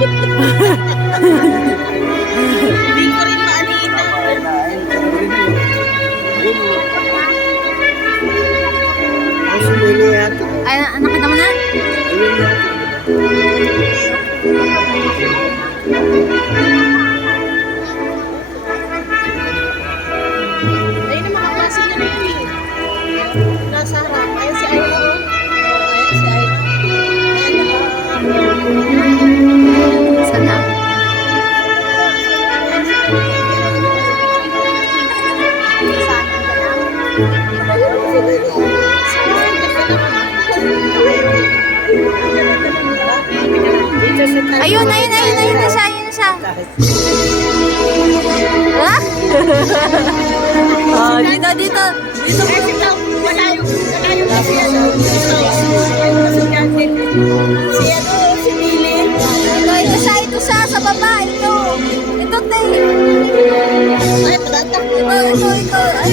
Hindi ko rin maanita. Ay, nakita mo na? Ayun ang mga klase na rin eh. Nasa harap. Ayun si Ira. Ayun si Ira. Sana. Ayun na siya, ayun na siya. Ha? Oh, dito. Kasi daw, wala yung kasi ano, si Lili. Ito siya, sa baba, ito. Ito, te. Ay, patatak. Ito. Ay.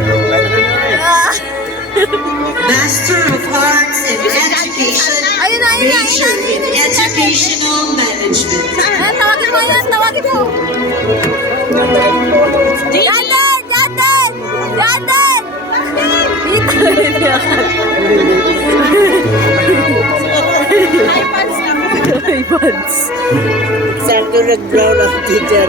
Ah. Master of Arts in Education, Ayun na. major in Educational Management. Ay, tawagin mo. Jaden! Dito rin yan. iPads ka. iPads. Sakto nag-brown ang teacher.